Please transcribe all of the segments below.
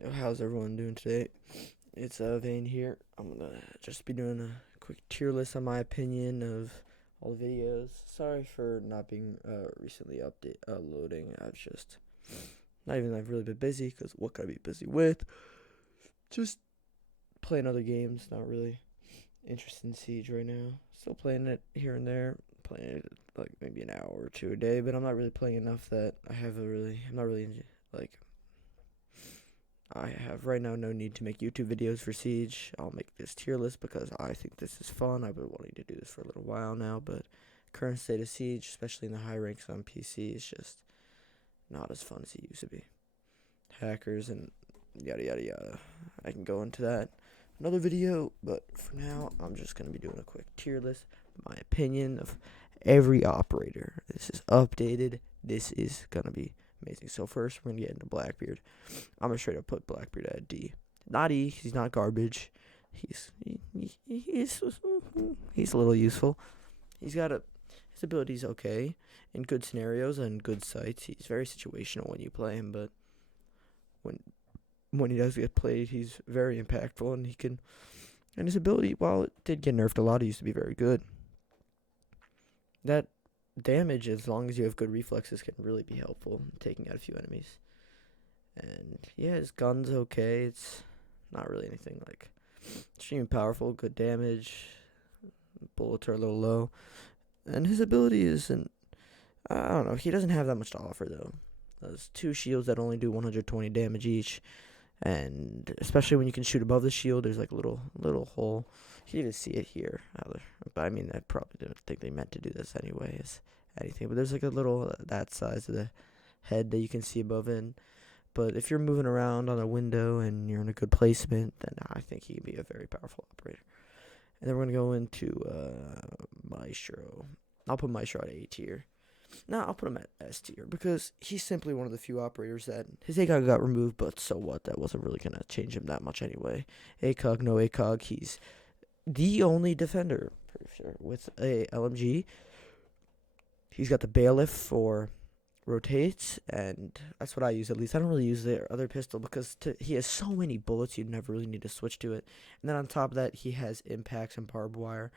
How's everyone doing today? It's Vane here. I'm gonna just be doing a quick tier list on my opinion of all the videos. Sorry for not being recently update loading. I've just not even I've really been busy because what could I be busy with? Just playing other games. Not really interested in Siege right now. Still playing it here and there. Playing it like maybe an hour or two a day, but I'm not really playing enough that I'm not really like I have right now no need to make YouTube videos for Siege. I'll make this tier list because I think this is fun. I've been wanting to do this for a little while now, but current state of Siege, especially in the high ranks on PC, is just not as fun as it used to be. Hackers and yada yada yada. I can go into that another video, but for now, I'm just gonna be doing a quick tier list, my opinion of every operator. This is updated. This is gonna be amazing. So first, we're gonna get into Blackbeard. I'm gonna straight up put Blackbeard at D. Not E. He's not garbage. He's he's a little useful. He's got a his ability's okay in good scenarios and good sites. He's very situational when you play him, but when when he does get played, he's very impactful and he can. And his ability, while it did get nerfed a lot, it used to be very good. That damage, as long as you have good reflexes, can really be helpful in taking out a few enemies. And yeah, his gun's okay. It's not really anything like extremely powerful, good damage. Bullets are a little low. And his ability isn't. I don't know. He doesn't have that much to offer, though. Those two shields that only do 120 damage each. And especially when you can shoot above the shield, there's like a little hole. You can even see it here. But I mean, I probably didn't think they meant to do this anyway as anything. But there's like a little that size of the head that you can see above it. But if you're moving around on a window and you're in a good placement, then I think he can be a very powerful operator. And then we're gonna go into Maestro. I'll put Maestro at A tier. No, I'll put him at S tier because he's simply one of the few operators that his ACOG got removed, but so what? That wasn't really gonna change him that much anyway. ACOG, no ACOG, he's the only defender, pretty sure, with a LMG. He's got the bailiff for rotates, and that's what I use at least. I don't really use the other pistol because he has so many bullets you never really need to switch to it. And then on top of that, he has impacts and barbed wire,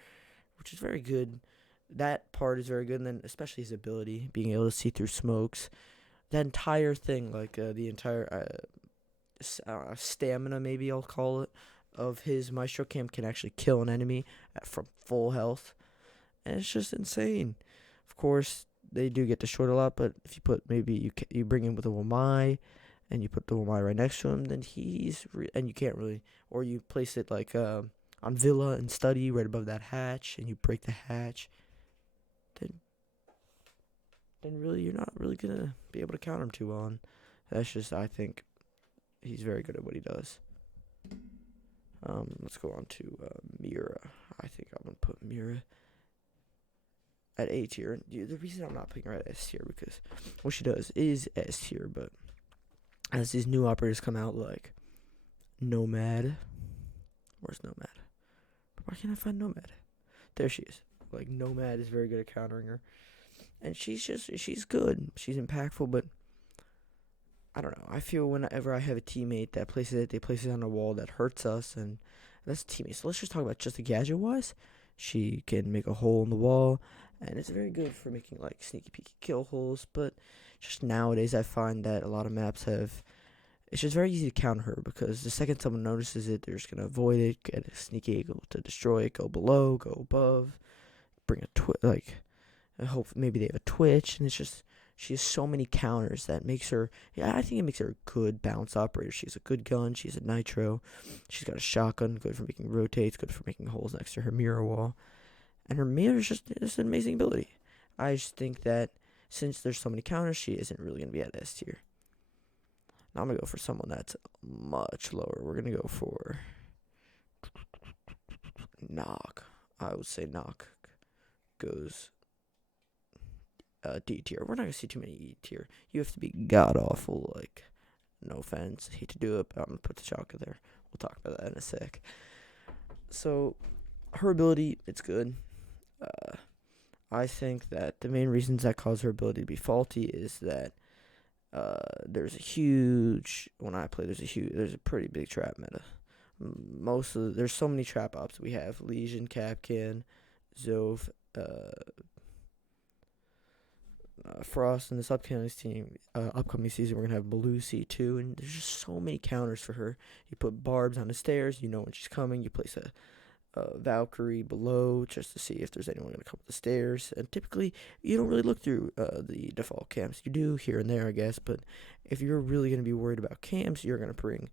which is very good. That part is very good, and then especially his ability, being able to see through smokes. That entire thing, like the entire stamina, maybe I'll call it, of his Maestro Cam can actually kill an enemy from full health, and it's just insane. Of course, they do get destroyed a lot, but if you put maybe you bring him with a Wamai, and you put the Wamai right next to him, then and you can't really, or you place it like on Villa and Study right above that hatch, and you break the hatch, then really you're not really gonna be able to counter him too well. And that's just I think he's very good at what he does. Let's go on to Mira. I think I'm gonna put Mira at A tier. The reason I'm not putting her at S tier because what she does is S tier, but as these new operators come out, like Nomad, where's Nomad? Why can't I find Nomad? There she is. Like Nomad is very good at countering her, and she's good. She's impactful, but I don't know. I feel whenever I have a teammate that places it, they place it on a wall that hurts us, and that's a teammate. So let's just talk about just the gadget wise. She can make a hole in the wall, and it's very good for making like sneaky peeky kill holes. But just nowadays, I find that a lot of maps have. It's just very easy to counter her because the second someone notices it, they're just gonna avoid it, get a sneaky eagle to destroy it, go below, go above, bring a like I hope maybe they have a twitch, and it's just she has so many counters that makes her. Yeah, I think it makes her a good bounce operator. She has a good gun. She has a nitro. She's got a shotgun, good for making rotates, good for making holes next to her mirror wall, and her mirror is just an amazing ability. I just think that since there's so many counters, she isn't really gonna be at S tier. Now I'm gonna go for someone that's much lower. We're gonna go for Knock. I would say Knock goes D tier. We're not gonna see too many E tier. You have to be god awful. Like, no offense, hate to do it, but I'm gonna put the Shaka there. We'll talk about that in a sec. So, her ability, it's good. Uh, I think that the main reasons that cause her ability to be faulty is that There's a pretty big trap meta. There's so many trap ops. We have Legion, Kapkan, Zove, Frost. In this upcoming season, we're gonna have Blue C2, and there's just so many counters for her. You put barbs on the stairs, you know when she's coming. You place a Valkyrie below just to see if there's anyone going to come up the stairs. And typically, you don't really look through the default cams. You do here and there, I guess. But if you're really going to be worried about cams, you're going to bring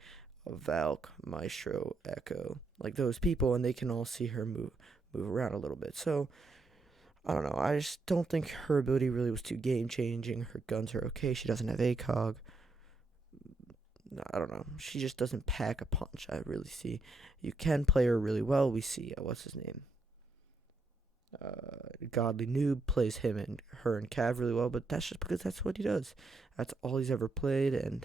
a Valk, Maestro, Echo, like those people, and they can all see her move around a little bit. So, I don't know. I just don't think her ability really was too game-changing. Her guns are okay. She doesn't have ACOG. I don't know. She just doesn't pack a punch. I really see. You can play her really well. We see what's his name. Godly Noob plays her and Cav really well, but that's just because that's what he does. That's all he's ever played, and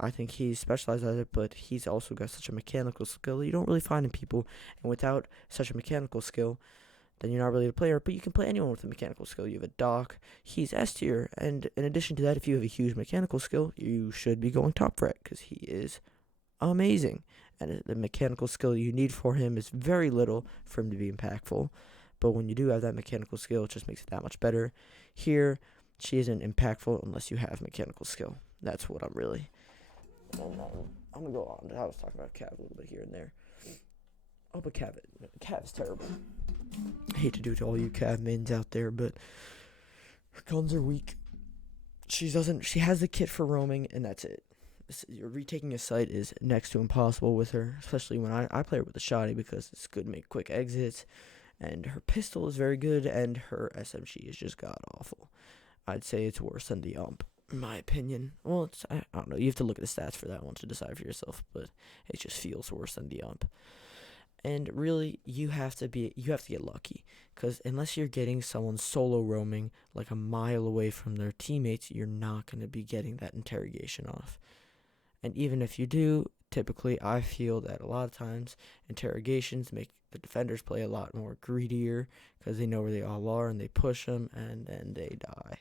I think he's specialized at it. But he's also got such a mechanical skill you don't really find in people, and without such a mechanical skill, then you're not really a player. But you can play anyone with a mechanical skill. You have a Doc, he's S tier, and in addition to that, if you have a huge mechanical skill, you should be going top fret because he is amazing. And the mechanical skill you need for him is very little for him to be impactful. But when you do have that mechanical skill, it just makes it that much better. Here, she isn't impactful unless you have mechanical skill. That's what I'm really. I'm gonna go on. I was talking about Cav a little bit here and there. Oh, but Cav is terrible. I hate to do it to all you Cav mains out there, but her guns are weak. She has the kit for roaming, and that's it. Retaking a site is next to impossible with her, especially when I play her with a shotty because it's good to make quick exits, and her pistol is very good, and her SMG is just god awful. I'd say it's worse than the UMP, in my opinion. Well, I don't know. You have to look at the stats for that one to decide for yourself, but it just feels worse than the UMP. And really, you have to get lucky, because unless you're getting someone solo roaming like a mile away from their teammates, you're not going to be getting that interrogation off. And even if you do, typically I feel that a lot of times interrogations make the defenders play a lot more greedier because they know where they all are and they push them and then they die.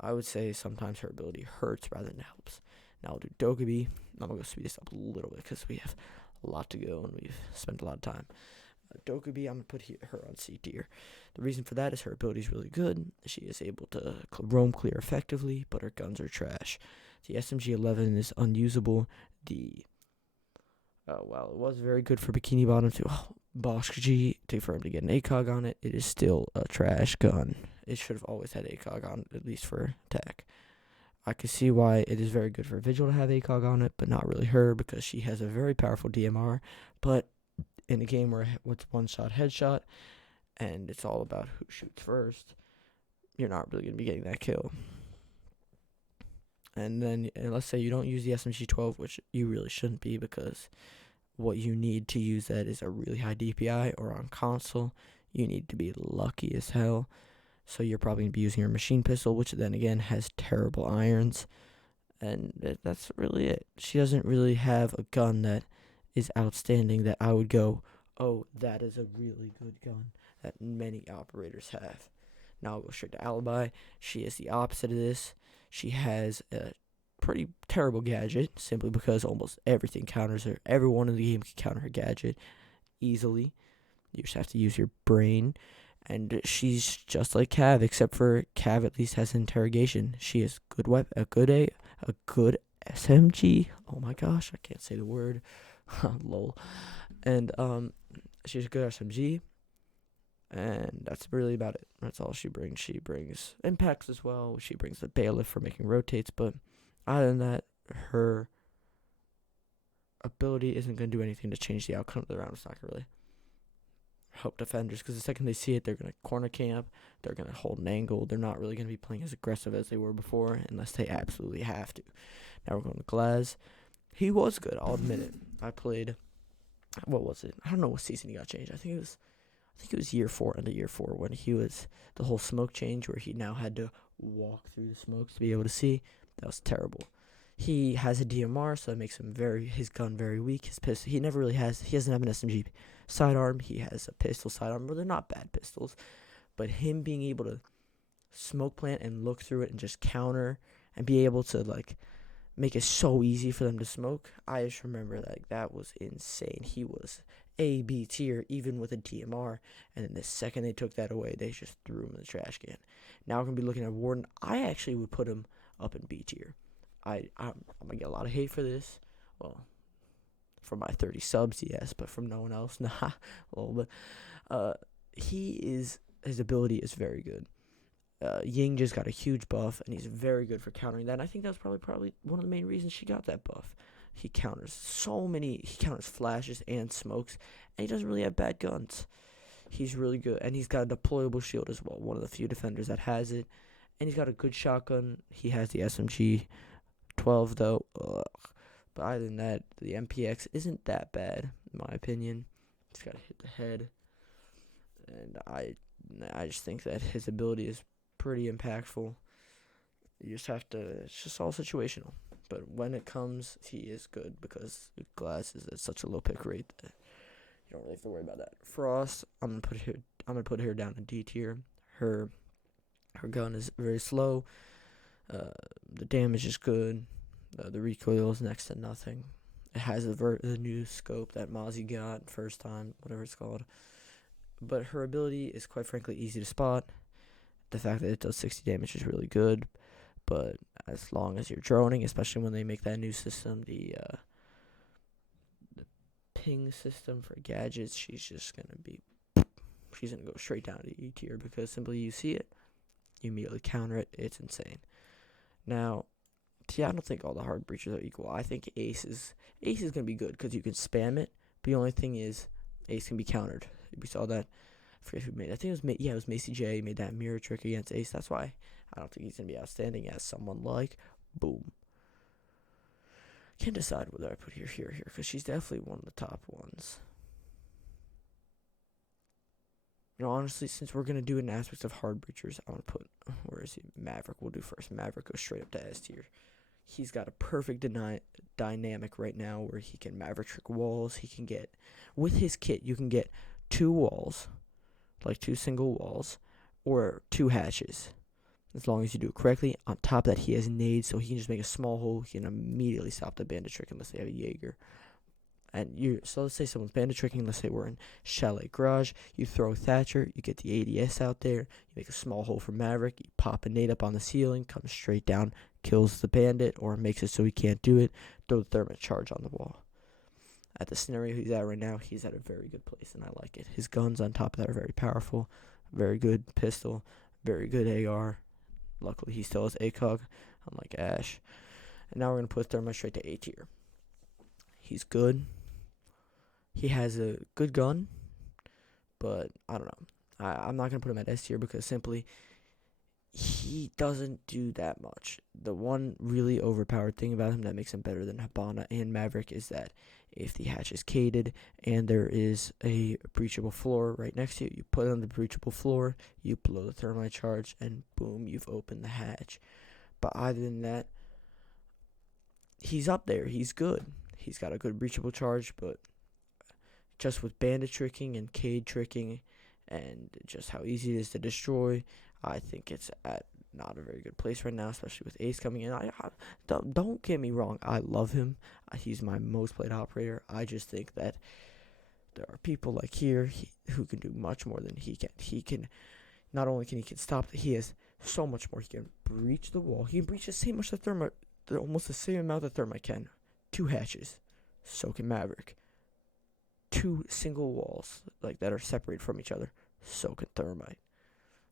I would say sometimes her ability hurts rather than helps. Now I'll do Dokkaebi. I'm going to speed this up a little bit because we have a lot to go and we've spent a lot of time. Dokkaebi, I'm going to put her on C tier. The reason for that is her ability is really good. She is able to roam clear effectively, but her guns are trash. The SMG-11 is unusable. It was very good for Bikini Bottom too. Bosch G, for him to get an ACOG on it, it is still a trash gun. It should have always had ACOG on it, at least for attack. I can see why it is very good for Vigil to have ACOG on it, but not really her, because she has a very powerful DMR. But in a game where it's one-shot headshot, and it's all about who shoots first, you're not really going to be getting that kill. And then, let's say you don't use the SMG-12, which you really shouldn't be, because what you need to use that is a really high DPI, or on console, you need to be lucky as hell. So you're probably going to be using your machine pistol, which then again has terrible irons. And that's really it. She doesn't really have a gun that is outstanding that I would go, oh, that is a really good gun that many operators have. Now I'll go straight to Alibi. She is the opposite of this. She has a pretty terrible gadget, simply because almost everything counters her. Everyone in the game can counter her gadget easily. You just have to use your brain. And she's just like Cav, except for Cav at least has interrogation. She has a good SMG. Oh my gosh, I can't say the word. Lol. And she has a good SMG. And that's really about it. That's all she brings. She brings impacts as well. She brings the bailiff for making rotates. But other than that, her ability isn't going to do anything to change the outcome of the round. It's not going to really help defenders, because the second they see it, they're going to corner camp. They're going to hold an angle. They're not really going to be playing as aggressive as they were before, unless they absolutely have to. Now we're going to Glaz. He was good, I'll admit it. I played, what was it? I don't know what season he got changed. I think it was year 4, end of year 4, when he was the whole smoke change where he now had to walk through the smokes to be able to see. That was terrible. He has a DMR, so that makes his gun very weak. His pistol, he doesn't have an SMG sidearm. He has a pistol sidearm, but they're not bad pistols. But him being able to smoke plant and look through it and just counter and be able to like make it so easy for them to smoke. I just remember that was insane. He was A B tier even with a DMR, and then the second they took that away, they just threw him in the trash can. Now we're gonna be looking at Warden. I actually would put him up in B tier. I'm gonna get a lot of hate for this. Well, from my 30 subs, yes, but from no one else, nah, a little bit. His ability is very good. Ying just got a huge buff, and he's very good for countering that. And I think that was probably one of the main reasons she got that buff. He counters flashes and smokes, and he doesn't really have bad guns. He's really good, and he's got a deployable shield as well. One of the few defenders that has it, and he's got a good shotgun. He has the SMG 12 though. Ugh. But other than that, the MPX isn't that bad in my opinion. He's got to hit the head, and I just think that his ability is pretty impactful. You just have to. It's just all situational. But when it comes, he is good because Glass is at such a low pick rate that you don't really have to worry about that. Frost, I'm gonna put her down in D tier. Her gun is very slow. The damage is good. The recoil is next to nothing. It has the new scope that Mozzie got first time, whatever it's called. But her ability is quite frankly easy to spot. The fact that it does 60 damage is really good. But as long as you're droning, especially when they make that new system, the ping system for gadgets, she's gonna go straight down to E tier because simply you see it, you immediately counter it. It's insane. Now, see, I don't think all the hard breaches are equal. I think Ace is gonna be good because you can spam it. But the only thing is, Ace can be countered. We saw that. I forget who made it. I think it was Macy J made that mirror trick against Ace. That's why I don't think he's gonna be outstanding as someone like Boom. Can't decide whether I put here because she's definitely one of the top ones. Honestly, since we're gonna do an aspect of hard breachers, I'm gonna put where is he? Maverick. We'll do first. Maverick goes straight up to S tier. He's got a perfect dynamic right now where he can Maverick trick walls. He can get with his kit. You can get 2 walls, like 2 single walls, or 2 hatches, as long as you do it correctly. On top of that, he has nades, so he can just make a small hole. He can immediately stop the bandit trick unless they have a Jaeger. And so let's say someone's bandit tricking. Let's say we're in Chalet Garage. You throw Thatcher, you get the ADS out there. You make a small hole for Maverick. You pop a nade up on the ceiling, comes straight down, kills the bandit, or makes it so he can't do it. Throw the thermite charge on the wall. At the scenario he's at right now, he's at a very good place, and I like it. His guns on top of that are very powerful. Very good pistol. Very good AR. Luckily, he still has ACOG, unlike Ash. And now we're going to put thermite straight to A tier. He's good. He has a good gun, but I don't know. I'm not going to put him at S tier because simply he doesn't do that much. The one really overpowered thing about him that makes him better than Hibana and Maverick is that if the hatch is cated and there is a breachable floor right next to you, you put it on the breachable floor, you blow the thermite charge, and boom, you've opened the hatch. But other than that, he's up there. He's good. He's got a good breachable charge, but just with bandit tricking and Cade tricking and just how easy it is to destroy, I think it's at not a very good place right now, especially with Ace coming in. I don't get me wrong. I love him. He's my most played operator. I just think that there are people like here who can do much more than he can. He can not only can stop, he has so much more. He can breach the wall. He can breach the same much the thermite, almost the same amount that thermite can. 2 hatches. So can Maverick. 2 single walls that are separated from each other. So can thermite.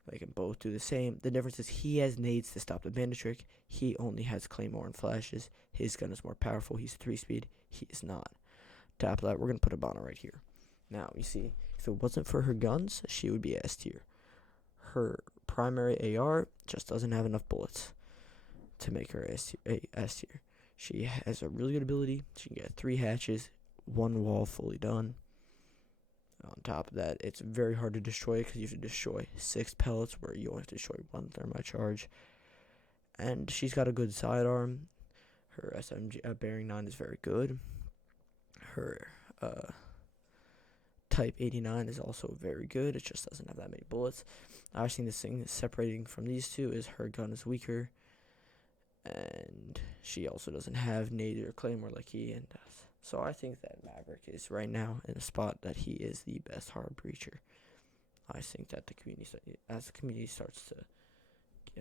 They can both do the same. The difference is he has nades to stop the bandit trick. He only has claymore and flashes. His gun is more powerful. He's 3-speed. He is not. Top of that, we're going to put Hibana right here. Now, you see, if it wasn't for her guns, she would be S tier. Her primary AR just doesn't have enough bullets to make her S tier. She has a really good ability. She can get 3 hatches, 1 wall fully done. On top of that, it's very hard to destroy because you have to destroy 6 pellets where you only have to destroy 1 thermite charge. And she's got a good sidearm. Her SMG bearing 9 is very good. Her Type 89 is also very good. It just doesn't have that many bullets. I've seen this thing separating from these two is her gun is weaker. and she also doesn't have Nate or Claymore like Ian does. So I think that Maverick is right now in a spot that he is the best hard breacher. I think that as the community starts to,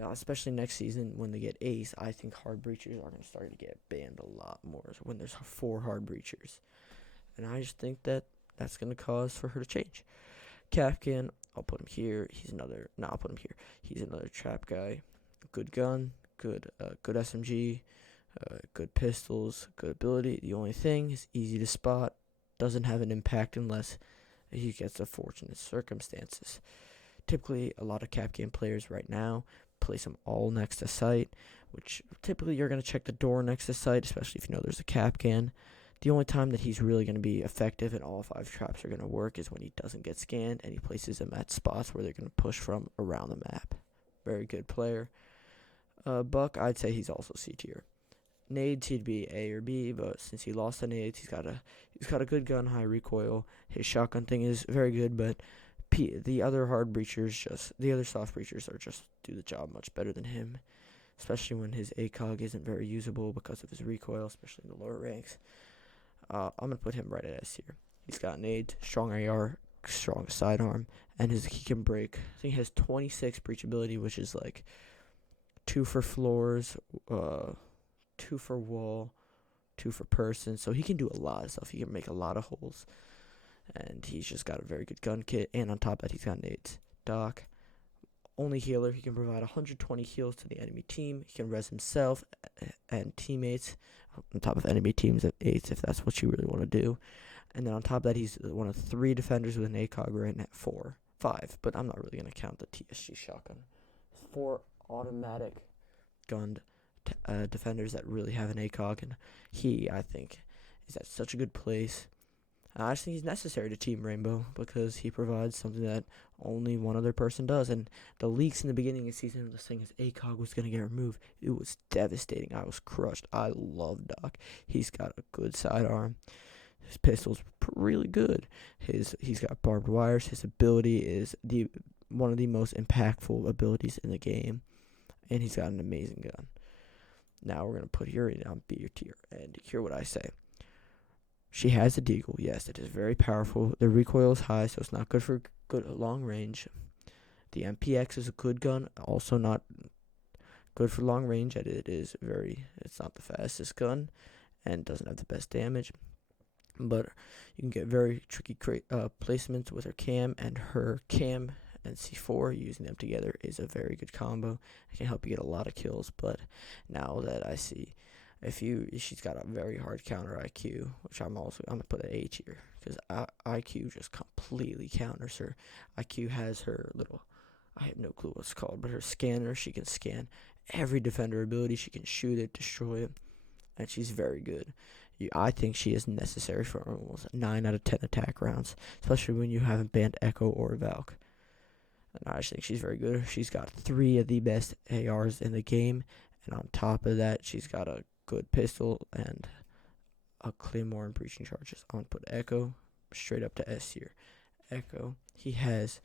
especially next season when they get Ace, I think hard breachers are going to start to get banned a lot more when there's 4 hard breachers. And I just think that that's going to cause for her to change. Kapkan, I'll put him here. I'll put him here. He's another trap guy. Good gun, good SMG, good pistols, good ability. The only thing is easy to spot. Doesn't have an impact unless he gets a fortunate circumstances. Typically, a lot of Kapkan players right now place him all next to sight, which typically you're going to check the door next to sight, especially if you know there's a Kapkan. The only time that he's really going to be effective and all 5 traps are going to work is when he doesn't get scanned and he places them at spots where they're going to push from around the map. Very good player. Buck, I'd say he's also C tier. Nades, he'd be A or B, but since he lost the Nades, he's got a good gun, high recoil. His shotgun thing is very good, but the other soft breachers are just do the job much better than him, especially when his ACOG isn't very usable because of his recoil, especially in the lower ranks. I'm gonna put him right at S tier. He's got nades, strong AR, strong sidearm, and he can break. I think he has 26 breachability, which is like 2 for floors, 2 for wall, 2 for person. So he can do a lot of stuff. He can make a lot of holes, and he's just got a very good gun kit. And on top of that, he's got nades. Doc, only healer. He can provide 120 heals to the enemy team. He can res himself and teammates on top of enemy teams at 8 if that's what you really want to do. And then on top of that, he's one of 3 defenders with an ACOG right at 5. But I'm not really going to count the TSG shotgun. 4 automatic gunned defenders that really have an ACOG. And he, I think, is at such a good place. I just think he's necessary to Team Rainbow because he provides something that only one other person does. And the leaks in the beginning of the season was saying his ACOG was going to get removed. It was devastating. I was crushed. I love Doc. He's got a good sidearm. His pistol's really good. He's got barbed wires. His ability is one of the most impactful abilities in the game. And he's got an amazing gun. Now we're going to put Yuri on B tier. And hear what I say. She has a deagle, yes, it is very powerful. The recoil is high, so it's not good for good long range. The MPX is a good gun, also not good for long range. It's not the fastest gun, and doesn't have the best damage. But you can get very tricky placements with her cam, and her cam and C4. Using them together is a very good combo. It can help you get a lot of kills. But now that I see. She's got a very hard counter IQ, which I'm gonna put at A tier because IQ just completely counters her. IQ has her I have no clue what it's called, but her scanner. She can scan every defender ability. She can shoot it, destroy it, and she's very good. I think she is necessary for almost 9 out of 10 attack rounds, especially when you haven't banned Echo or Valk. And I just think she's very good. She's got 3 of the best ARs in the game, and on top of that, she's got a good pistol and a Claymore and breaching charges. I'm gonna put Echo straight up to S tier. Echo, he has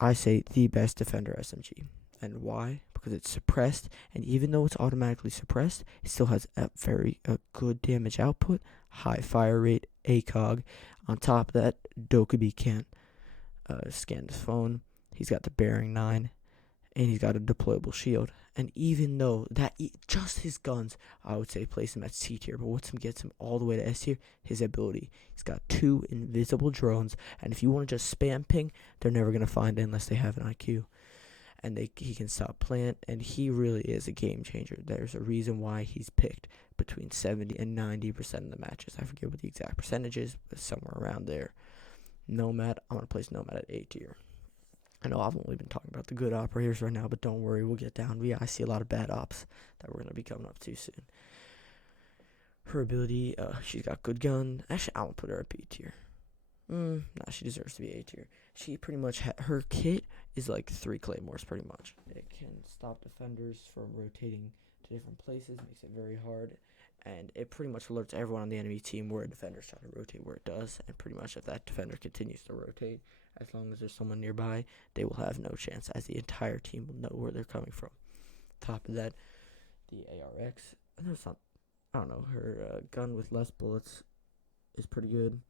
I say the best defender SMG. And why? Because it's suppressed, and even though it's automatically suppressed, it still has a good damage output, high fire rate, ACOG. On top of that, Dokkaebi can't scan his phone. He's got the bearing 9, and he's got a deployable shield. And even though just his guns, I would say place him at C tier. But what gets him all the way to S tier, his ability. He's got 2 invisible drones, and if you want to just spam ping, they're never going to find it unless they have an IQ. And he can stop plant, and he really is a game changer. There's a reason why he's picked between 70 and 90% of the matches. I forget what the exact percentage is, but somewhere around there. Nomad, I'm going to place Nomad at A tier. I know I've only been talking about the good operators right now, but don't worry, we'll get down. I see a lot of bad ops that we're going to be coming up to soon. Her ability, she's got good gun. Actually, I won't put her at B tier. She deserves to be A tier. She pretty much, her kit is like 3 claymores pretty much. It can stop defenders from rotating to different places, makes it very hard. And it pretty much alerts everyone on the enemy team where a defender's trying to rotate where it does. And pretty much if that defender continues to rotate, as long as there's someone nearby, they will have no chance, as the entire team will know where they're coming from. Top of that, the ARX. No, it's not. I don't know. Her gun with less bullets is pretty good.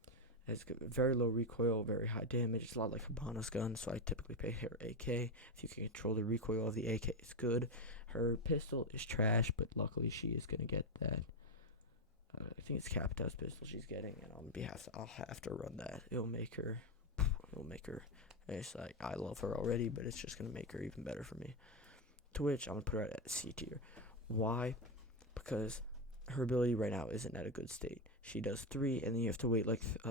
It's very low recoil, very high damage. It's a lot like Habana's gun, so I typically pay her AK. If you can control the recoil of the AK, it's good. Her pistol is trash, but luckily she is gonna get that. I think it's Capitão's pistol she's getting, and on behalf, I'll have to run that. It'll make her. It's like I love her already, but it's just gonna make her even better for me. Twitch, I'm gonna put her at C tier. Why? Because her ability right now isn't at a good state. She does 3, and then you have to wait like I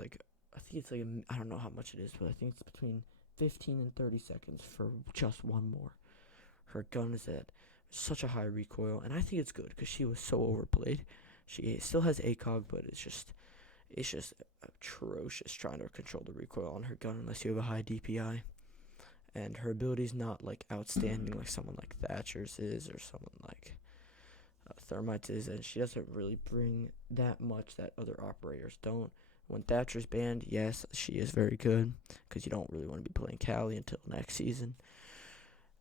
think it's like I don't know how much it is, but I think it's between 15 and 30 seconds for just one more. Her gun is at such a high recoil, and I think it's good because she was so overplayed. She still has ACOG, but it's just atrocious trying to control the recoil on her gun unless you have a high DPI. And her ability's not like outstanding like someone like Thatcher's is or someone like Thermite's is, and she doesn't really bring that much that other operators don't. When Thatcher's banned, yes, she is very good because you don't really want to be playing Callie until next season.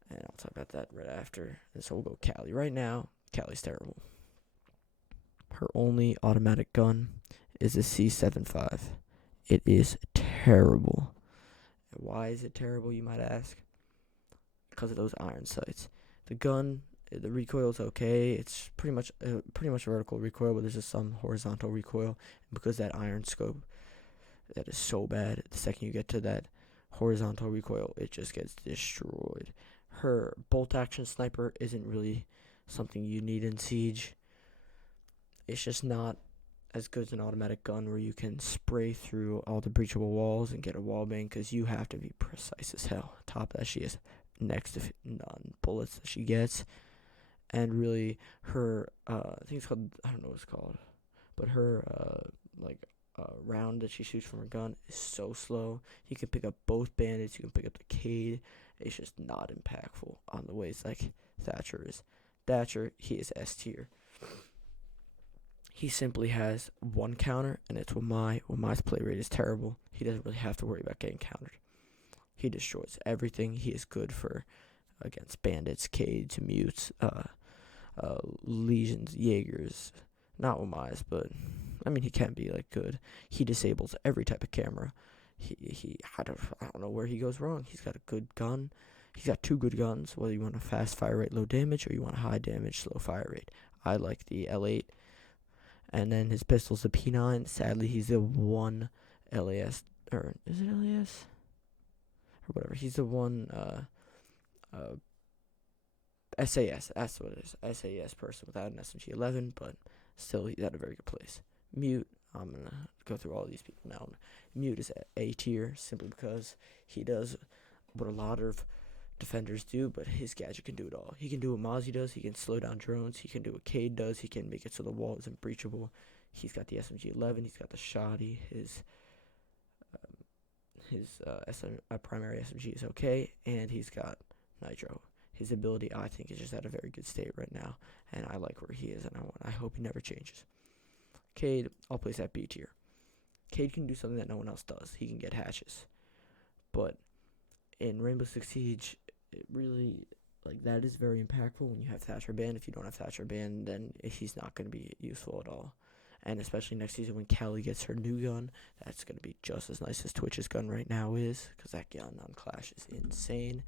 And I'll talk about that right after. And so we'll go Callie. Right now, Callie's terrible. Her only automatic gun is a C75. It is terrible. And why is it terrible, you might ask? Because of those iron sights. The gun, the recoil is okay. It's pretty much vertical recoil, but there's just some horizontal recoil. And because that iron scope, that is so bad. The second you get to that horizontal recoil, it just gets destroyed. Her bolt action sniper isn't really something you need in Siege. It's just not as good as an automatic gun where you can spray through all the breachable walls and get a wallbang, because you have to be precise as hell. Top of that, she has next to none bullets that she gets. And really, her, I think it's called, I don't know what it's called, but her, round that she shoots from her gun is so slow. You can pick up both bandits, you can pick up the Cade. It's just not impactful on the ways like Thatcher is. Thatcher, he is S tier. He simply has one counter, and it's Wamai. Wamai's play rate is terrible. He doesn't really have to worry about getting countered. He destroys everything. He is good for against bandits, Cades, mutes, legions, Jaegers. Not Wamai's, but I mean he can be like good. He disables every type of camera. I don't know where he goes wrong. He's got a good gun. He's got 2 good guns. Whether you want a fast fire rate, low damage, or you want a high damage, slow fire rate. I like the L8. And then his pistol's a P9. Sadly, he's a 1 LAS, or is it LAS? Or whatever. He's the 1 SAS. That's what it is. SAS person without an SMG 11, but still, he's at a very good place. Mute. I'm going to go through all these people now. Mute is at A tier simply because he does what a lot of defenders do, but his gadget can do it all. He can do what Mozzie does. He can slow down drones. He can do what Cade does. He can make it so the wall isn't breachable. He's got the SMG 11. He's got the Shoddy. His primary SMG is okay, and he's got Nitro. His ability, I think, is just at a very good state right now, and I like where he is, and I hope he never changes. Cade, I'll place at B tier. Cade can do something that no one else does. He can get hatches, but in Rainbow Six Siege, it really, like, that is very impactful when you have Thatcher banned. If you don't have Thatcher banned, then he's not going to be useful at all. And especially next season when Callie gets her new gun, that's going to be just as nice as Twitch's gun right now is, because that gun on Clash is insane.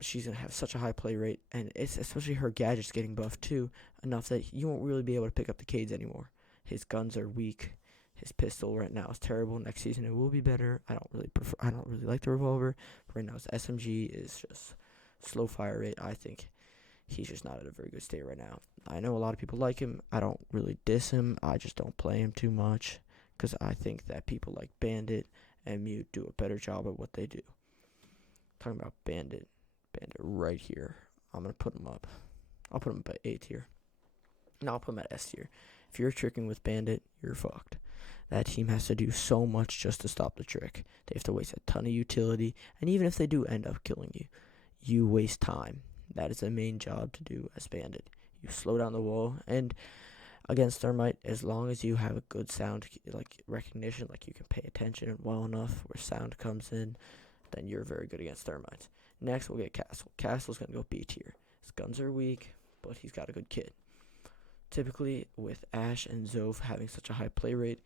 She's going to have such a high play rate, and it's especially her gadgets getting buffed too, enough that you won't really be able to pick up the Cades anymore. His guns are weak. His pistol right now is terrible. Next season it will be better. I don't really like the revolver. But right now his SMG is just slow fire rate. I think he's just not at a very good state right now. I know a lot of people like him. I don't really diss him. I just don't play him too much because I think that people like Bandit and Mute do a better job at what they do. Talking about Bandit right here. I'm gonna put him up. I'll put him at A tier. No, I'll put him at S tier. If you're tricking with Bandit, you're fucked. That team has to do so much just to stop the trick. They have to waste a ton of utility, and even if they do end up killing you, you waste time. That is the main job to do as Bandit. You slow down the wall, and against Thermite, as long as you have a good sound like recognition, like you can pay attention well enough where sound comes in, then you're very good against Thermites. Next, we'll get Castle. Castle's going to go B tier. guns are weak, but he's got a good kit. Typically, with Ashe and Zove having such a high play rate,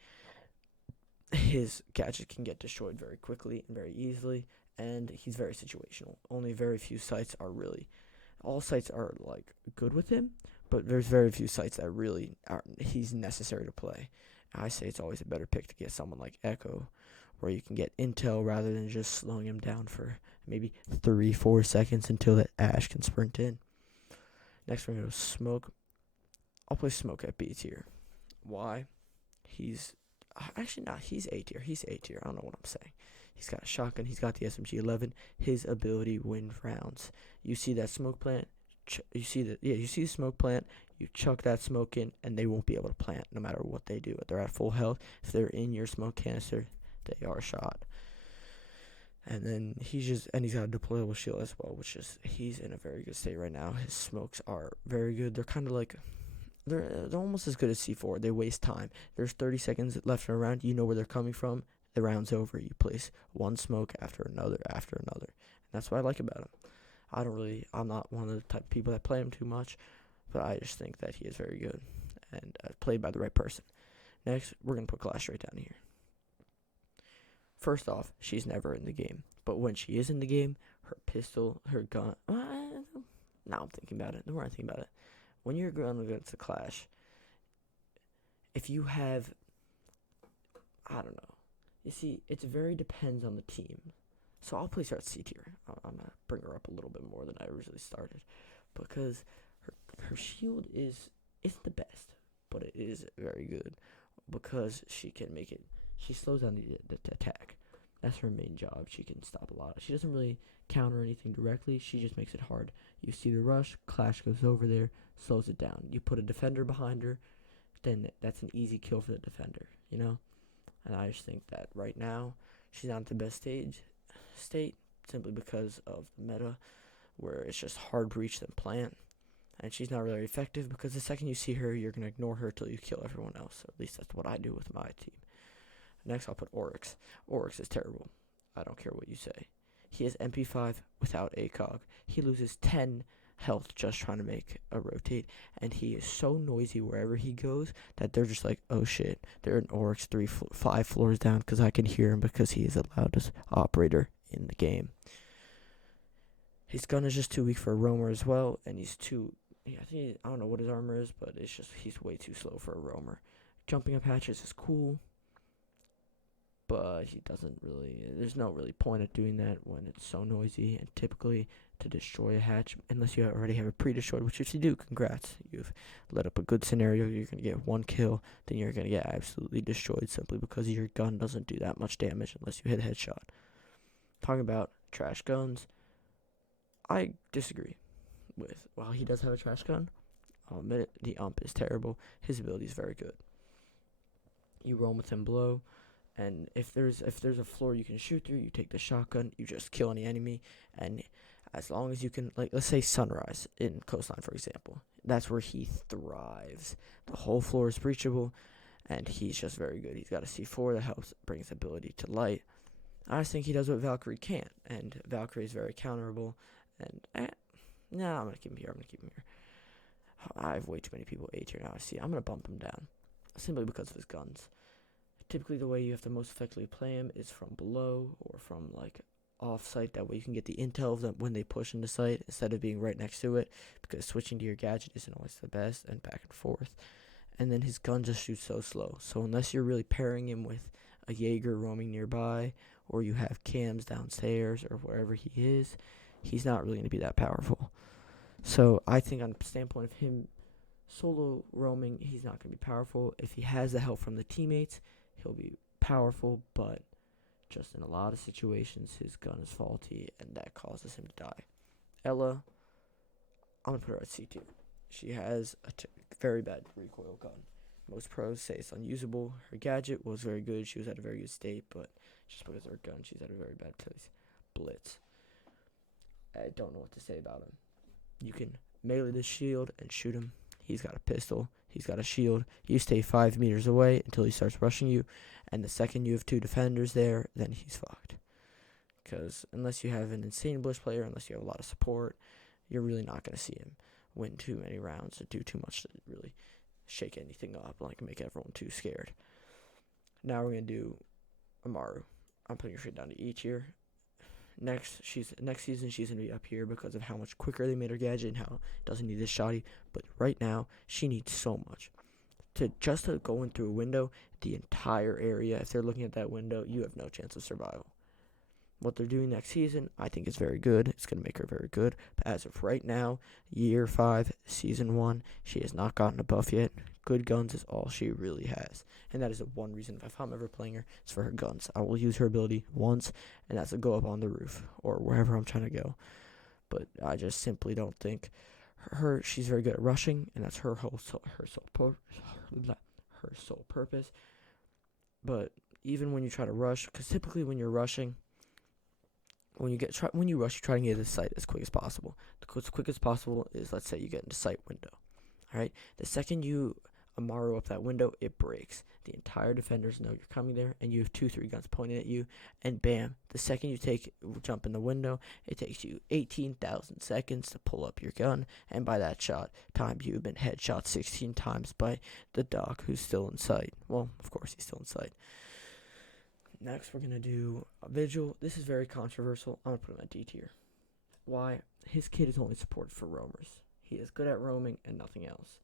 his gadget can get destroyed very quickly and very easily, and he's very situational. Only very few sites are really, all sites are like good with him, but there's very few sites that really are he's necessary to play. I say it's always a better pick to get someone like Echo, where you can get intel rather than just slowing him down for maybe 3-4 seconds until that Ashe can sprint in. Next, we're going to go Smoke. I'll play Smoke at B tier. Why? He's actually not. He's A tier. He's A tier. I don't know what I'm saying. He's got a shotgun. He's got the SMG-11. His ability win rounds. You see that smoke plant. You see the smoke plant. You chuck that smoke in, and they won't be able to plant no matter what they do. If they're at full health, if they're in your smoke canister, they are shot. And then he's got a deployable shield as well, which is he's in a very good state right now. His smokes are very good. They're kind of like they're almost as good as C4. They waste time. There's 30 seconds left in a round. You know where they're coming from. The round's over. You place one smoke after another. And that's what I like about him. I'm not one of the type of people that play him too much, but I just think that he is very good and played by the right person. Next, we're going to put Clash right down here. First off, she's never in the game. But when she is in the game, her pistol, her gun... now I'm thinking about it. The more I think about it. When you're going against a Clash, if you have... I don't know. You see, it very depends on the team. So I'll place her at C tier. I'm going to bring her up a little bit more than I originally started. Because her shield isn't the best, but it is very good. Because she can make it... She slows down the attack. That's her main job. She can stop a lot. She doesn't really counter anything directly. She just makes it hard. You see the rush, Clash goes over there, slows it down. You put a defender behind her, then that's an easy kill for the defender, you know? And I just think that right now, she's not at the best state, simply because of the meta, where it's just hard breach than plant. And she's not really effective, because the second you see her, you're going to ignore her till you kill everyone else. At least that's what I do with my team. Next, I'll put Oryx. Oryx is terrible. I don't care what you say. He has MP5 without ACOG. He loses 10 health just trying to make a rotate, and he is so noisy wherever he goes that they're just like, oh shit, they're an Oryx 5 floors down because I can hear him because he is the loudest operator in the game. His gun is just too weak for a roamer as well, and he's too... I don't know what his armor is, but it's just he's way too slow for a roamer. Jumping up hatches is cool, but he doesn't really... There's no really point at doing that when it's so noisy, and typically to destroy a hatch, unless you already have it pre-destroyed, which if you do, congrats. You've lit up a good scenario, you're going to get one kill, then you're going to get absolutely destroyed simply because your gun doesn't do that much damage unless you hit a headshot. Talking about trash guns, I disagree with... While he does have a trash gun, I'll admit it, the ump is terrible. His ability is very good. You roam with him below, and if there's a floor you can shoot through, you take the shotgun, you just kill any enemy, and as long as you can, like, let's say Sunrise in Coastline, for example, that's where he thrives. The whole floor is breachable, and he's just very good. He's got a C4 that helps, brings ability to light. I just think he does what Valkyrie can't, and Valkyrie is very counterable, and, I'm going to keep him here, I have way too many people A tier now, I'm going to bump him down, simply because of his guns. Typically, the way you have to most effectively play him is from below or from, like, off-site. That way you can get the intel of them when they push into site instead of being right next to it, because switching to your gadget isn't always the best, and back and forth. And then his gun just shoots so slow. So unless you're really pairing him with a Jaeger roaming nearby, or you have cams downstairs or wherever he is, he's not really going to be that powerful. So I think on the standpoint of him solo roaming, he's not going to be powerful. If he has the help from the teammates, he'll be powerful, but just in a lot of situations, his gun is faulty, and that causes him to die. Ela, I'm going to put her at C tier. She has a very bad recoil gun. Most pros say it's unusable. Her gadget was very good. She was at a very good state, but just because of her gun, she's at a very bad place. Blitz. I don't know what to say about him. You can melee the shield and shoot him. He's got a pistol. He's got a shield. You stay 5 meters away until he starts rushing you, and the second you have 2 defenders there, then he's fucked. Because unless you have an insane Bush player, unless you have a lot of support, you're really not going to see him win too many rounds or do too much to really shake anything up, like make everyone too scared. Now we're going to do Amaru. I'm putting her straight down to E tier. Next season she's gonna be up here because of how much quicker they made her gadget and how it doesn't need this shoddy. But right now she needs so much to go in through a window. The entire area, if they're looking at that window, you have no chance of survival. What they're doing next season, I think, is very good. It's gonna make her very good. But as of right now, year 5, season 1, she has not gotten a buff yet. Good guns is all she really has. And that is the one reason if I'm ever playing her, it's for her guns. I will use her ability once, and that's to go up on the roof or wherever I'm trying to go. But I just simply don't think she's very good at rushing, and that's her sole purpose. But even when you try to rush, because typically when you're rushing, when you rush, you try to get into sight as quick as possible. As quick as possible is, let's say you get into sight window. All right, the second you Amaru up that window, it breaks. The entire defenders know you're coming there, and you have 2-3 guns pointing at you, and bam, the second you jump in the window, it takes you 18,000 seconds to pull up your gun, and by that time, you've been headshot 16 times by the doc who's still in sight. Well, of course, he's still in sight. Next, we're going to do a Vigil. This is very controversial. I'm going to put him at D tier. Why? His kit is only supported for roamers. He is good at roaming and nothing else.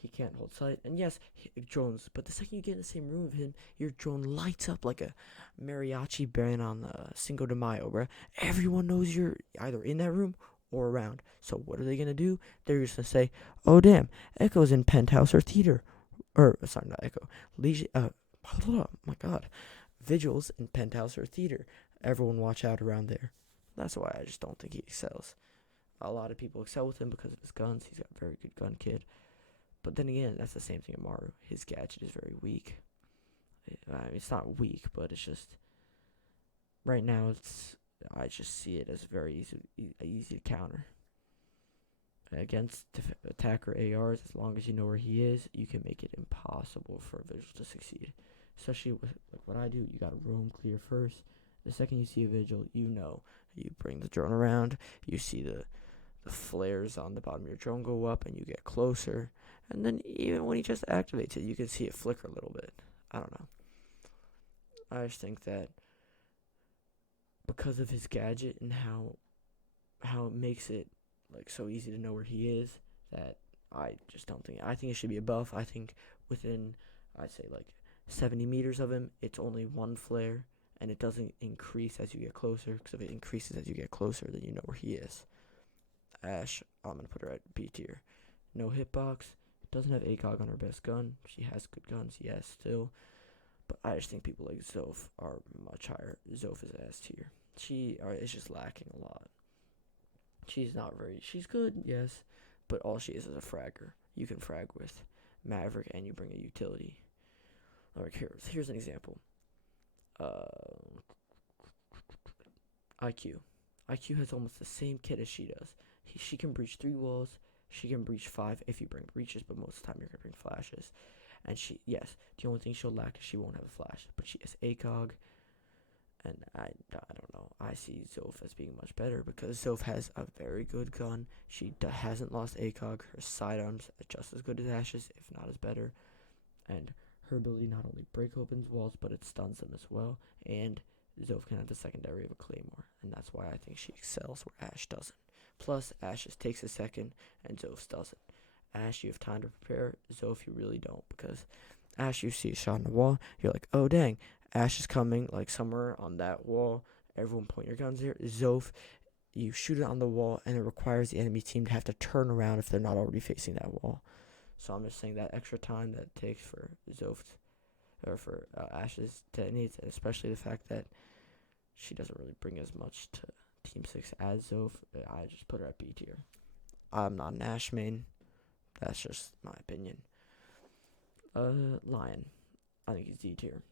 He can't hold sight. And yes, drones. But the second you get in the same room with him, your drone lights up like a mariachi band on Cinco de Mayo, bro. Everyone knows you're either in that room or around. So what are they going to do? They're just going to say, oh, damn, Echo's in Penthouse or Theater. Or, sorry, not Echo. Oh, my God. Vigils in Penthouse or Theater. Everyone watch out around there. That's why I just don't think he excels. A lot of people excel with him because of his guns. He's got a very good gun kit. But then again, that's the same thing Amaru. His gadget is very weak. I mean, it's not weak, but it's just right now. I just see it as very easy to counter against attacker ARs. As long as you know where he is, you can make it impossible for a Vigil to succeed. Especially with like what I do, you gotta roam clear first. The second you see a Vigil, you bring the drone around. You see the flares on the bottom of your drone go up, and you get closer. And then even when he just activates it, you can see it flicker a little bit. I don't know. I just think that because of his gadget and how it makes it like so easy to know where he is, that I just don't think. I think it should be a buff. I think within, I'd say like 70 meters of him, it's only one flare, and it doesn't increase as you get closer. Because if it increases as you get closer, then you know where he is. Ashe, I'm gonna put her at B tier. No hitbox. Doesn't have ACOG on her best gun. She has good guns, yes, still. But I just think people like Zoph are much higher. Zoph is S tier. She is just lacking a lot. She's good, yes, but all she is a fragger. You can frag with Maverick and you bring a utility. Like here's an example. IQ. IQ has almost the same kit as she does. She can breach 3 walls. She can breach 5 if you bring breaches, but most of the time you're going to bring flashes. And the only thing she'll lack is she won't have a flash. But she has ACOG, and I don't know. I see Zoph as being much better because Zoph has a very good gun. She hasn't lost ACOG. Her sidearms are just as good as Ashe's, if not as better. And her ability not only break opens walls, but it stuns them as well. And Zoph can have the secondary of a Claymore, and that's why I think she excels where Ashe doesn't. Plus, Ashe takes a second, and Zoph doesn't. Ashe, you have time to prepare. Zoph, you really don't, because Ashe, you see a shot on the wall, you're like, oh dang, Ashe is coming, like somewhere on that wall. Everyone point your guns there. Zoph, you shoot it on the wall, and it requires the enemy team to have to turn around if they're not already facing that wall. So I'm just saying that extra time that it takes for Zoph, or for Ashe's detonates, and especially the fact that she doesn't really bring as much to Team 6 as Zoph. I just put her at B tier. I'm not an Ashe main. That's just my opinion. Lion. I think he's D tier.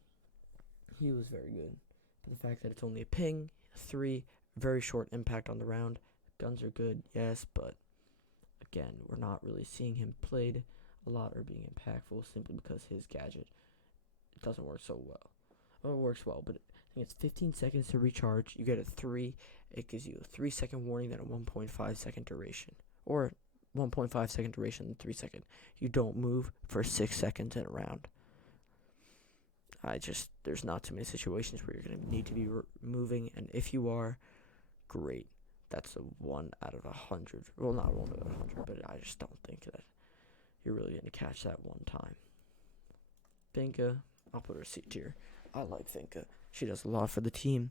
He was very good. But the fact that it's only a ping, 3, very short impact on the round. Guns are good, yes, but again, we're not really seeing him played a lot or being impactful simply because his gadget doesn't work so well. Well, it works well, but think it's 15 seconds to recharge. You get a 3. It gives you a 3-second warning, then a 1.5-second duration. Or 1.5-second duration, 3-second. You don't move for 6 seconds in a round. There's not too many situations where you're going to need to be moving, and if you are, great. That's a 1 out of 100. Well, not 1 out of 100, but I just don't think that you're really going to catch that one time. Finka, I'll put her C tier. I like Finka. She does a lot for the team.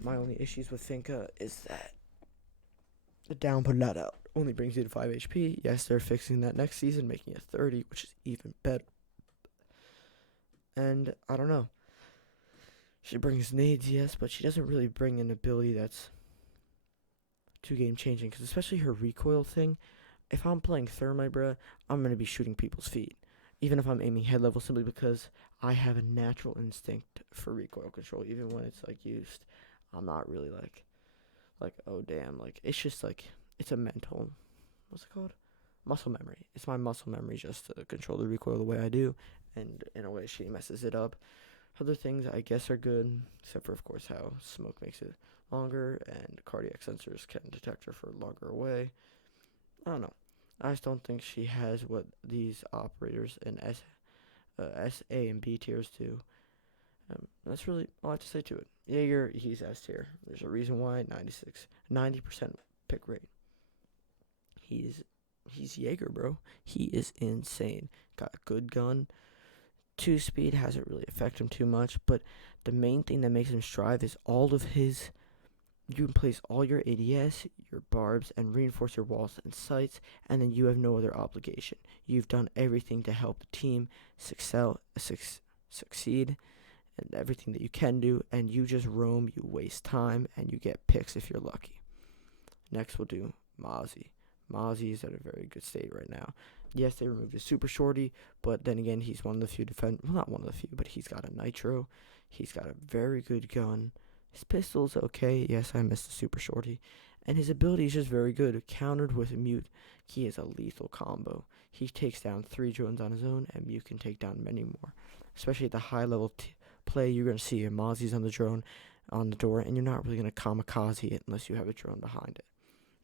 My only issues with Finka is that the down but not out only brings you to 5 HP. Yes, they're fixing that next season, making it 30, which is even better. And I don't know. She brings nades, yes, but she doesn't really bring an ability that's too game changing. Because especially her recoil thing, if I'm playing Thermite, bruh, I'm going to be shooting people's feet. Even if I'm aiming head level, simply because I have a natural instinct for recoil control. Even when it's like used, I'm not really like oh damn. Like it's just like it's a mental, what's it called? Muscle memory. It's my muscle memory just to control the recoil the way I do, and in a way she messes it up. Other things I guess are good, except for of course how smoke makes it longer and cardiac sensors can detect her for longer away. I don't know. I just don't think she has what these operators in S, A, and B tiers do. That's really all I have to say to it. Jaeger, he's S tier. There's a reason why. 90% pick rate. He's Jaeger, bro. He is insane. Got a good gun. 2 speed hasn't really affected him too much, but the main thing that makes him strive is all of his. You can place all your ADS, your barbs, and reinforce your walls and sights, and then you have no other obligation. You've done everything to help the team succeed, and everything that you can do, and you just roam, you waste time, and you get picks if you're lucky. Next, we'll do Mozzie. Mozzie is at a very good state right now. Yes, they removed his super shorty, but then again, he's one of the few well, not one of the few, but he's got a nitro. He's got a very good gun. His pistol's okay. Yes, I missed the super shorty. And his ability is just very good. Countered with Mute, he is a lethal combo. He takes down 3 drones on his own, and Mute can take down many more. Especially at the high level play, you're going to see Mozzie's on the drone, on the door, and you're not really going to kamikaze it unless you have a drone behind it.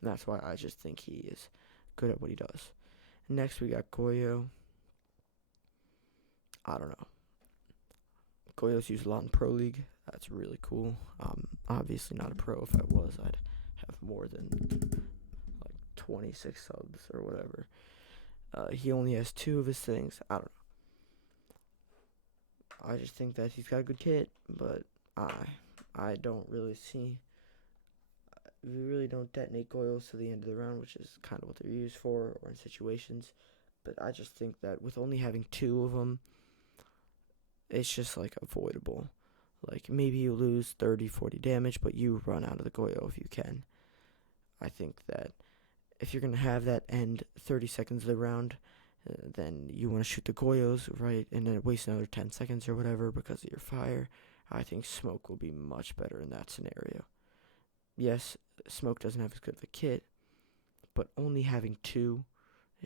And that's why I just think he is good at what he does. Next, we got Goyo. I don't know. Goyo's used a lot in Pro League. That's really cool. Obviously not a pro. If I was, I'd have more than like 26 subs or whatever. He only has 2 of his things. I don't know. I just think that he's got a good kit, but I don't really see. We really don't detonate Goyos to the end of the round, which is kind of what they're used for, or in situations. But I just think that with only having 2 of them, it's just like avoidable. Like maybe you lose 30, 40 damage, but you run out of the Goyo if you can. I think that if you're going to have that end 30 seconds of the round, then you want to shoot the Goyos, right? And then waste another 10 seconds or whatever because of your fire. I think Smoke will be much better in that scenario. Yes, Smoke doesn't have as good of a kit, but only having 2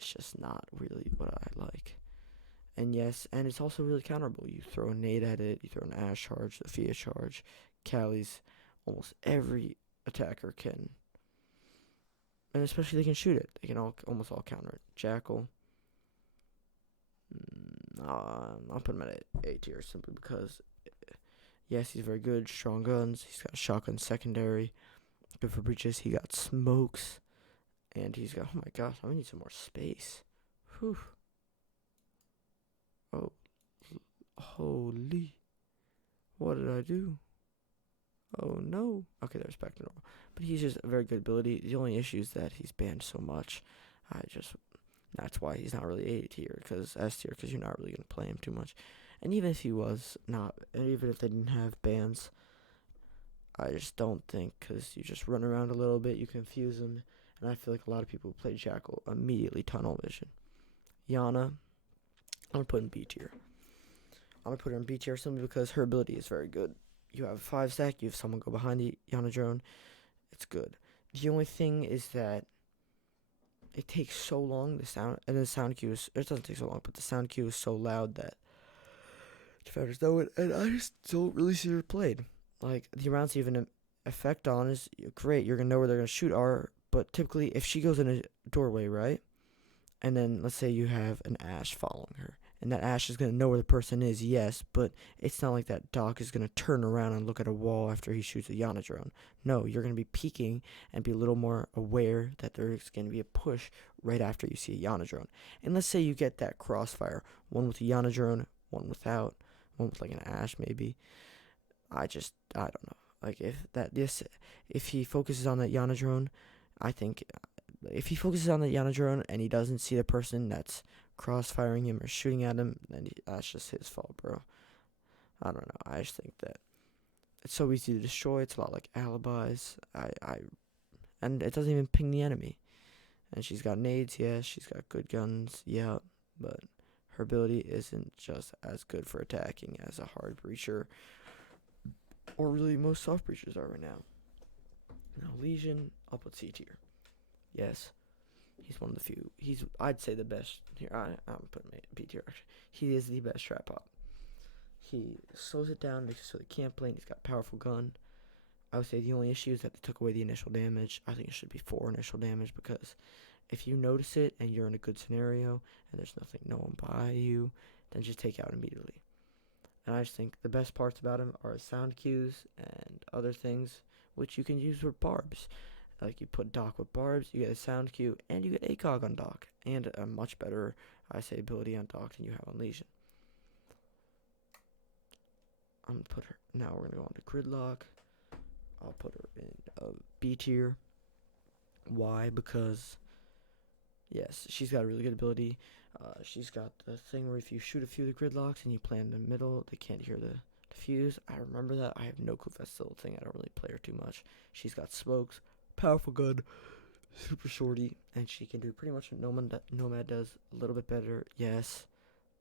is just not really what I like. And yes, and it's also really counterable. You throw a nade at it, you throw an Ash charge, the Fia charge, Callie's, almost every attacker can. And especially they can shoot it. They can almost all counter it. Jackal, I'll put him at A tier simply because, yes, he's very good. Strong guns. He's got shotgun secondary. Good for breaches. He got smokes. And he's got, oh my gosh, I need some more space. Whew. Oh, holy. What did I do? Oh no. Okay, there's back to normal. But he's just a very good ability. The only issue is that he's banned so much. That's why he's not really A tier, because S tier, because you're not really going to play him too much. And even if he was not, even if they didn't have bans, I just don't think, because you just run around a little bit, you confuse him. And I feel like a lot of people who play Jackal immediately tunnel vision. Yana, I'm going to put in B tier. I'm going to put her in B tier simply because her ability is very good. You have a 5 stack, you have someone go behind the Yana drone. It's good. The only thing is that it takes so long, the sound cue is, it doesn't take so long, but the sound cue is so loud that defenders know it, and I just don't really see her played. like the rounds even effect on is great. You're gonna know where they're gonna shoot are, but typically if she goes in a doorway, right, and then let's say you have an Ashe following her, and that Ashe is gonna know where the person is, yes, but it's not like that Doc is gonna turn around and look at a wall after he shoots a Yana drone. No, you're gonna be peeking and be a little more aware that there's gonna be a push right after you see a Yana drone. And let's say you get that crossfire, one with a Yana drone, one without, one with like an Ashe maybe. I don't know. Like if he focuses on that Yana drone, I think if he focuses on the Yana drone and he doesn't see the person that's crossfiring him or shooting at him, then that's just his fault, bro. I don't know. I just think that it's so easy to destroy. It's a lot like alibis. And it doesn't even ping the enemy. And she's got nades, yeah. She's got good guns, yeah. But her ability isn't just as good for attacking as a hard breacher, or really most soft breachers are right now. Now Lesion, I'll put C tier. Yes, he's one of the few. I'd say the best here. I'm putting him B tier actually. He is the best trap op. He slows it down, makes it so they can't play. And he's got a powerful gun. I would say the only issue is that they took away the initial damage. I think it should be 4 initial damage because if you notice it and you're in a good scenario and there's no one by you, then just take out immediately. And I just think the best parts about him are sound cues and other things which you can use with barbs. Like you put Doc with barbs, you get a sound cue, and you get ACOG on Doc, and a much better, I say, ability on Doc than you have on Lesion. I'm gonna put her. Now we're gonna go on to Gridlock. I'll put her in B tier. Why? Because yes, she's got a really good ability. She's got the thing where if you shoot a few of the Gridlocks and you plant in the middle, they can't hear the fuse. I remember that. I have no clue if that's still a thing. I don't really play her too much. She's got smokes, powerful gun, super shorty, and she can do pretty much what Nomad does a little bit better, yes,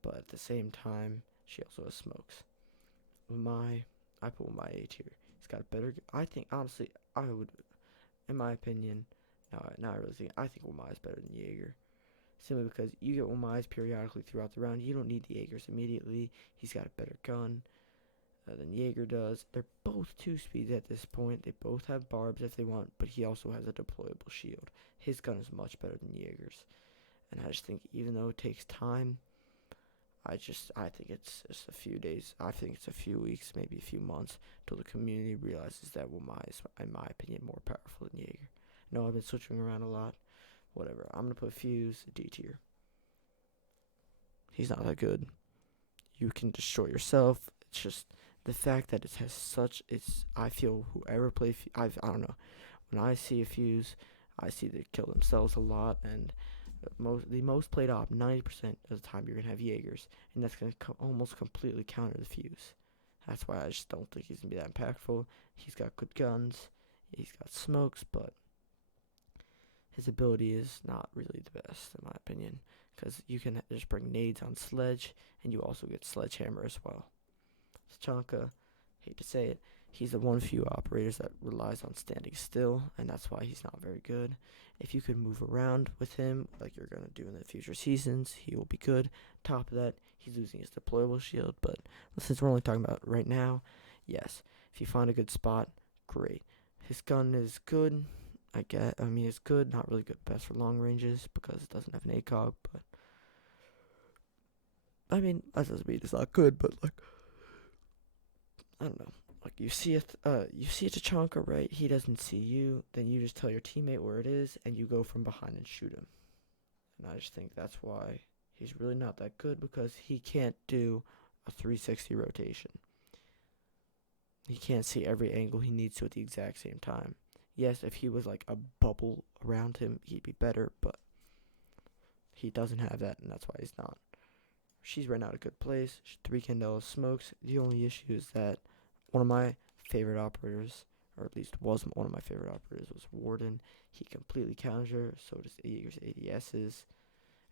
but at the same time, she also has smokes. I put my A tier. He's got a better. I think honestly, I would, in my opinion, now I really think I think Wamai is better than Jaeger. Simply because you get Wamai's periodically throughout the round. You don't need the Jaegers immediately. He's got a better gun than Jaeger does. They're both 2-speeds at this point. They both have barbs if they want, but he also has a deployable shield. His gun is much better than Jaeger's. And I just think even though it takes time, I think it's just a few days. I think it's a few weeks, maybe a few months, till the community realizes that Wamai is, in my opinion, more powerful than Jaeger. No, I've been switching around a lot. Whatever. I'm gonna put Fuse D tier. He's not that good. You can destroy yourself. It's just the fact that it has such. I feel whoever play. I don't know. When I see a Fuse, I see they kill themselves a lot, and the most played op 90% of the time you're gonna have Jaegers, and that's gonna almost completely counter the Fuse. That's why I just don't think he's gonna be that impactful. He's got good guns. He's got smokes, but his ability is not really the best in my opinion, because you can just bring nades on Sledge, and you also get Sledgehammer as well. Tachanka, hate to say it, he's the one few operators that relies on standing still, and that's why he's not very good. If you could move around with him like you're going to do in the future seasons, he will be good. Top of that, he's losing his deployable shield, but since we're only talking about right now, yes, if you find a good spot, great. His gun is good. It's good, not really good best for long ranges because it doesn't have an ACOG, but that doesn't mean it's not good, but like, I don't know. Like you see a Tachanka, right? He doesn't see you, then you just tell your teammate where it is, and you go from behind and shoot him. And I just think that's why he's really not that good, because he can't do a 360 rotation. He can't see every angle he needs to at the exact same time. Yes, if he was like a bubble around him, he'd be better, but he doesn't have that, and that's why he's not. She's right now at a good place. 3 Candela smokes. The only issue is that one of my favorite operators, or at least was one of my favorite operators, was Warden. He completely counters her, so does Jaeger's ADSs.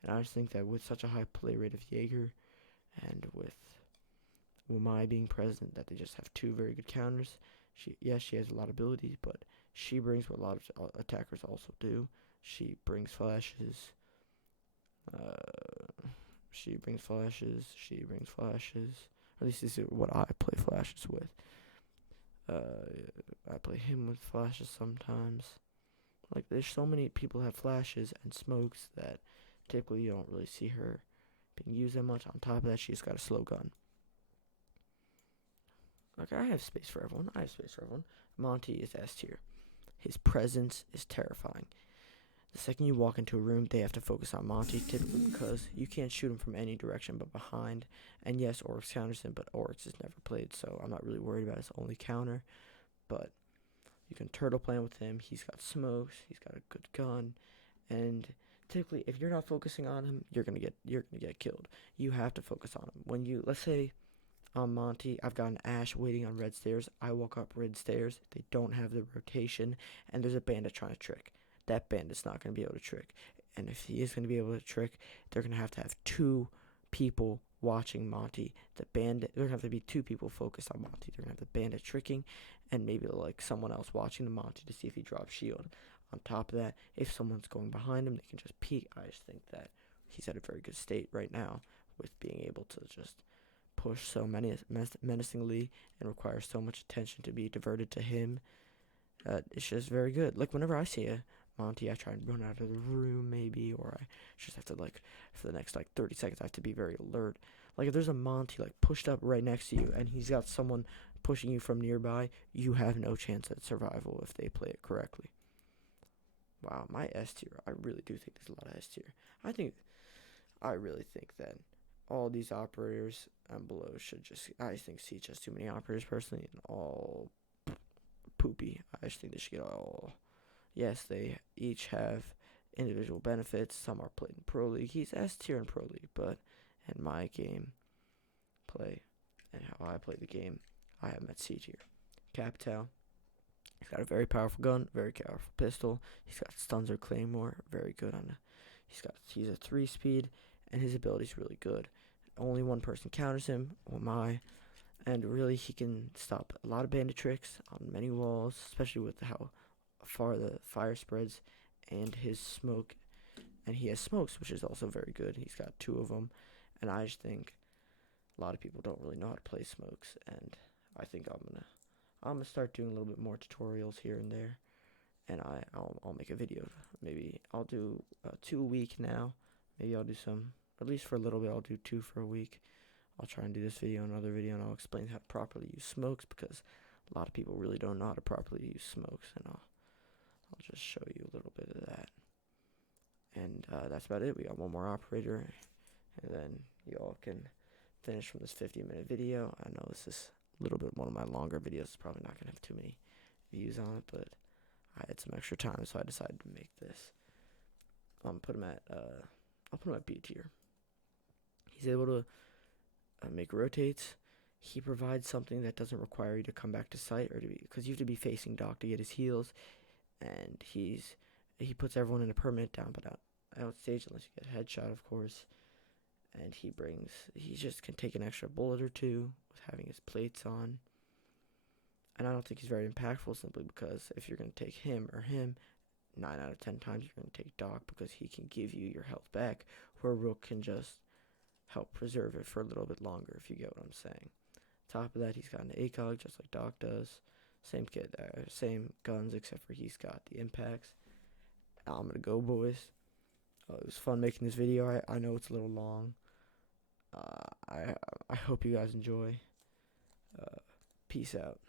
And I just think that with such a high play rate of Jaeger, and with Wamai being present, that they just have 2 very good counters. She has a lot of abilities, but she brings what a lot of attackers also do. She brings flashes. She brings flashes. At least this is what I play flashes with. I play him with flashes sometimes. Like, there's so many people have flashes and smokes that typically you don't really see her being used that much. On top of that, she's got a slow gun. Like, I have space for everyone. Monty is S tier. His presence is terrifying. The second you walk into a room, they have to focus on Monty, typically because you can't shoot him from any direction but behind. And yes, Oryx counters him, but Oryx is never played, so I'm not really worried about his only counter. But you can turtle plan with him. He's got smokes. He's got a good gun, and typically, if you're not focusing on him, you're gonna get killed. You have to focus on him. When you, let's say, on Monty, I've got an Ash waiting on red stairs. I walk up red stairs. They don't have the rotation, and there's a bandit trying to trick. That bandit's not going to be able to trick. And if he is going to be able to trick, they're going to have two people watching Monty. The bandit, there's going to have to be two people focused on Monty. They're going to have the bandit tricking, and maybe like someone else watching the Monty to see if he drops shield. On top of that, if someone's going behind him, they can just peek. I just think that he's at a very good state right now with being able to just push so menacingly and requires so much attention to be diverted to him. It's just very good. Like, whenever I see a Monty, I try and run out of the room maybe, or I just have to, like, for the next like 30 seconds I have to be very alert. Like, if there's a Monty like pushed up right next to you and he's got someone pushing you from nearby, you have no chance at survival if they play it correctly. Wow, my S tier. I really do think there's a lot of S tier. I really think that all these operators below should just, I think Siege has too many operators personally, and all poopy. I just think they should get all, yes, they each have individual benefits. Some are played in Pro League. He's S tier in Pro League, but in my game play and how I play the game, I have him at C tier. Capital. He's got a very powerful gun, very powerful pistol. He's got stuns or claymore, very good on. He's a 3-speed, and his ability's really good. Only one person counters him, my, and really he can stop a lot of bandit tricks on many walls, especially with how far the fire spreads, and his smoke, and he has smokes, which is also very good. He's got 2 of them, and I just think a lot of people don't really know how to play smokes, and I think I'm gonna start doing a little bit more tutorials here and there, and I'll make a video. Maybe I'll do 2 a week now. Maybe I'll do some, at least for a little bit. I'll do 2 for a week. I'll try and do this video, another video, and I'll explain how to properly use smokes, because a lot of people really don't know how to properly use smokes, and I'll just show you a little bit of that. And that's about it. We got one more operator, and then you all can finish from this 50-minute video. I know this is a little bit one of my longer videos. It's probably not gonna have too many views on it, but I had some extra time, so I decided to make this. I'll put him at B tier. He's able to make rotates. He provides something that doesn't require you to come back to site, or to be, because you have to be facing Doc to get his heals, and he puts everyone in a permanent down but out stage unless you get a headshot, of course. And he just can take an extra bullet or two with having his plates on. And I don't think he's very impactful, simply because if you're going to take him, 9 out of 10 times you're going to take Doc, because he can give you your health back, where Rook can just help preserve it for a little bit longer, if you get what I'm saying. Top of that, he's got an ACOG just like Doc does. Same kit, same guns, except for he's got the impacts. I'm going to go, boys. It was fun making this video. I know it's a little long. I hope you guys enjoy. Peace out.